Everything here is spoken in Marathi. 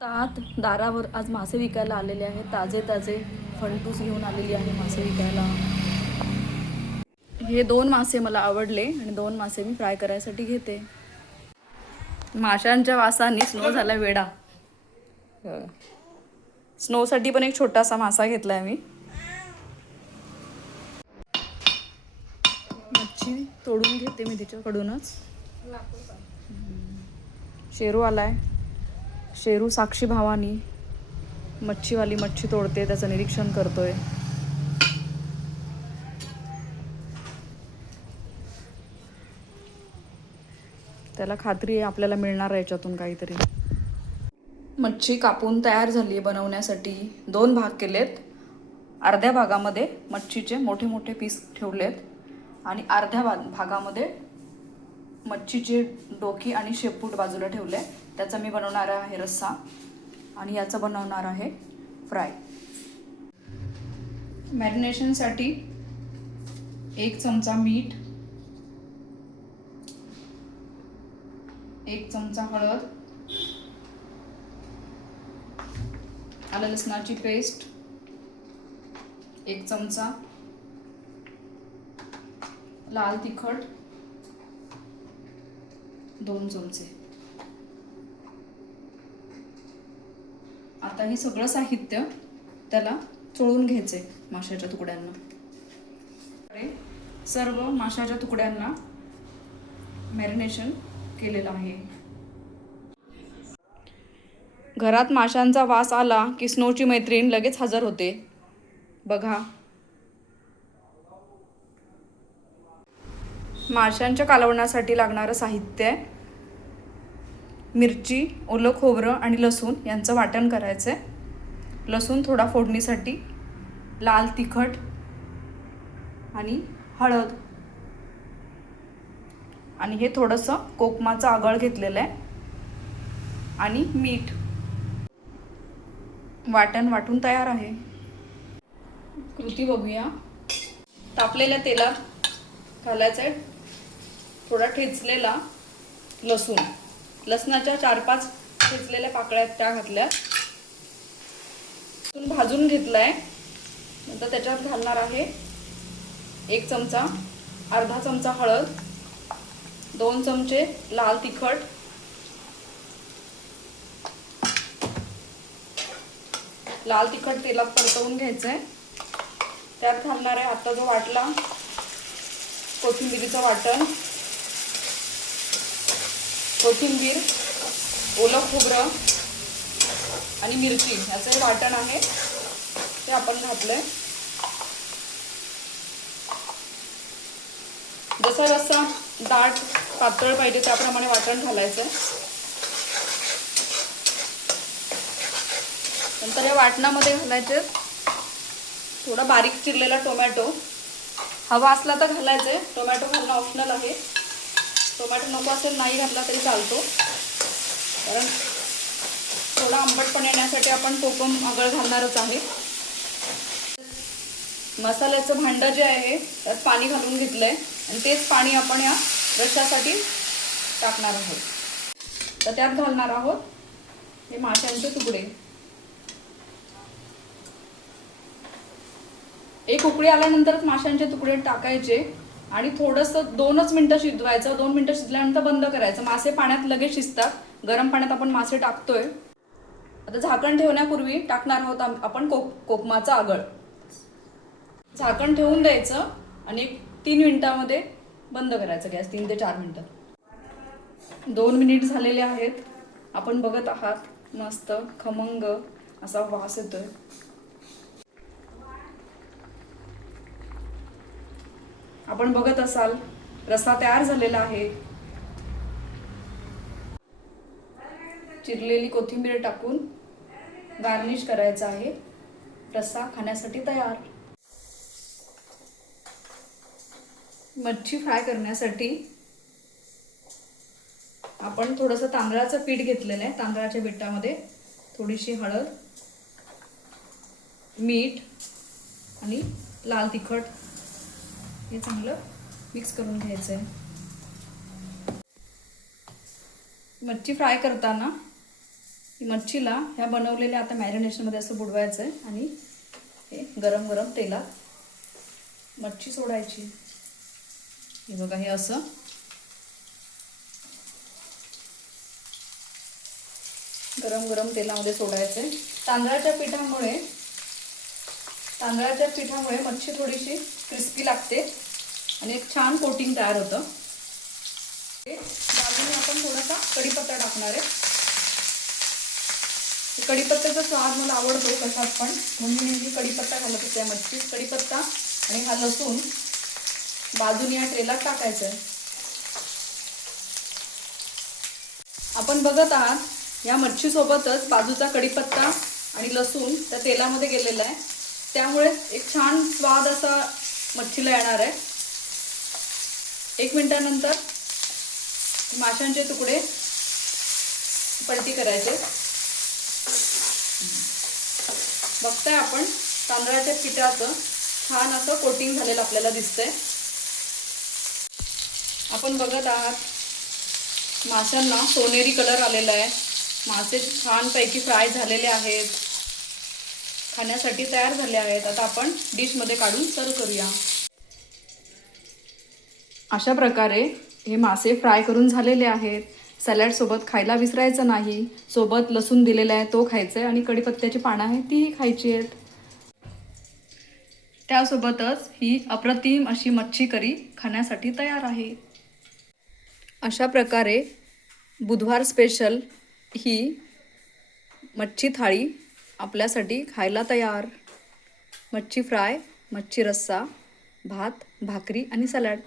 तात दारावर आज मासे विकायला आलेले आहेत. ताजे ताजे फणटूस घेऊन आलेली आहे मासे विकायला. हे 2 मासे मला आवडले आणि 2 मासे मी फ्राय करायसाठी घेते. माशांच्या वासाने स्नो झाला वेडा. स्नोसाठी पण एक छोटासा मासा घेतलाय मी. मच्छी तोडून घेते मी तिच्याकडूनच. शेरू आलाय. शेरू साक्षी भावानी मच्छीवाली मच्छी तोडते, त्याचं निरीक्षण करतोय. त्याला खात्री आहे आपल्याला मिळणार आहे याच्यातून काहीतरी. मच्छी कापून तयार झाली बनवण्यासाठी. 2 भाग केलेत. अर्ध्या भागामध्ये मच्छीचे मोठे मोठे पीस ठेवलेत आणि अर्ध्या भागामध्ये मच्छीचे डोकी आणि शेपूट बाजूला ठेवले. त्याचा मी बनवणार आहे रस्सा आणि याचा बनवणार आहे फ्राय. मॅरिनेशनसाठी 1 चमचा मीठ, 1 चमचा हळद, आलं लसणाची पेस्ट 1 चमचा, लाल तिखट 2 चमचे. आता हे सगळं साहित्य त्याला चोळून घ्यायचे माशाच्या तुकड्यांना. सर्व माशाच्या तुकड्यांना मॅरिनेशन केलेलं आहे. घरात माशांचा वास आला की स्नोची मैत्रीण लगेच हजर होते. बघा, माशांच्या कालवणासाठी लागणारं साहित्य आहे मिरची, ओलं खोबरं आणि लसूण यांचं वाटण करायचं आहे. लसूण थोडा फोडणीसाठी, लाल तिखट आणि हळद आणि हे थोडंसं कोकमाचं आगळ घेतलेलं आहे आणि मीठ. वाटण वाटून तयार आहे. कृती बघूया. तापलेल्या तेलात घालायचं आहे थोडा ठेचलेला लसूण. लसणाच्या 4-5 ठेचलेल्या पाकळ्या त्या घातल्या. भाजून घेतलाय. नंतर त्याच्यात घालणार आहे 1 चमचा, अर्धा चमचा हळद, 2 चमचे लाल तिखट, लाल तिखट तेलात परतवून घ्यायचंय. त्यात घालणार आहे आता जो वाटला कोथिंबीरीचं वाटण, कोथिंबीर, ओलं खोबरं आणि मिरची याचं वाटण आहे ते आपण घातलंय. जसा जसा दाट पातळ पाहिजे त्याप्रमाणे वाटण घालायचं. नंतर या वाटणामध्ये घालायचे थोडा बारीक चिरलेला टोमॅटो. हवा असला तर घालायचे. टोमॅटो घालणं ऑप्शनल आहे. टोमॅटो नको असेल नाही घातला तरी चालतो, कारण थोडा आंबटपण येण्यासाठी आपण कोकम आगळ घालणारच आहे. मसाल्याचं भांडं जे आहे त्यात पाणी घालून घेतलंय आणि तेच पाणी आपण या रश्श्यासाठी टाकणार आहोत. तर त्यात घालणार आहोत हे माशांचे तुकडे. एक उकळी आल्यानंतरच माशांचे तुकडे टाकायचे आणि थोडंसं 2च मिनिटं शिजवायचं. 2 मिनिटं शिजल्यानंतर बंद करायचं. मासे पाण्यात लगेच शिजतात. गरम पाण्यात आपण मासे टाकतोय. आता झाकण ठेवण्यापूर्वी टाकणार आहोत आपण कोकमाचं आगळ. झाकण ठेवून द्यायचं आणि 3 मिनिटांमध्ये बंद करायचं गॅस. 3 ते 4 मिनिटं. 2 मिनिट झालेले आहेत. आपण बघत आहात मस्त खमंग असा वास येतोय. आपण बघत असाल रस्सा तयार झालेला आहे. चिरलेली कोथिंबीर टाकून गार्निश करायचं आहे. रस्सा खाण्यासाठी तयार. मच्छी फ्राय करण्यासाठी आपण थोडंसं तांदळाचं पीठ घेतलेलं आहे. तांदळाच्या पिठामध्ये थोडीशी हळद, मीठ आणि लाल तिखट हे चांगलं मिक्स करून घ्यायचं आहे. मच्छी फ्राय करताना ही मच्छीला ह्या बनवलेल्या आता मॅरिनेशनमध्ये असं बुडवायचं आहे आणि हे गरम गरम तेलात मच्छी सोडायची. हे बघा, हे असं गरम गरम तेलामध्ये सोडायचं आहे. तांदळाच्या पिठामुळे मच्छी थोडीशी क्रिस्पी लागते आणि एक छान कोटिंग तयार होतं. बाजूने आपण थोडासा कढीपत्ता टाकणार आहे. कढीपत्त्याचा स्वाद मला आवडतो कशात पण, म्हणून मी कढीपत्ता घालत होते मच्छीत. कढीपत्ता आणि हा लसूण बाजूने या ट्रेला टाकायचं आहे. आपण बघत आहात या मच्छीसोबतच बाजूचा कढीपत्ता आणि लसूण त्या तेलामध्ये गेलेला आहे, त्यामुळे एक छान स्वाद असा मच्छीला येणार आहे. 1 मिनिटानंतर माशांचे तुकडे पलटी करायचे. बघताय आपण तांदळाच्या पिठाचं छान असं कोटिंग झालेलं आपल्याला दिसतंय. आपण बघत आहात माशांना सोनेरी कलर आलेला आहे. मासे छानपैकी फ्राय झालेले आहेत, खाण्यासाठी तयार झाले आहेत. आता आपण डिशमध्ये काढून सर्व करूया. अशा प्रकारे हे मासे फ्राय करून झालेले आहेत. सॅलडसोबत खायला विसरायचं नाही. सोबत लसूण दिलेला आहे तो खायचा आहे आणि कढीपत्त्याची पानं आहेत तीही खायची आहेत. त्यासोबतच ही अप्रतिम अशी मच्छी करी खाण्यासाठी तयार आहे. अशा प्रकारे बुधवार स्पेशल ही मच्छी थाळी आपल्यासाठी खायला तयार. मच्छी फ्राय, मच्छी रस्सा, भात, भाकरी आणि सॅलड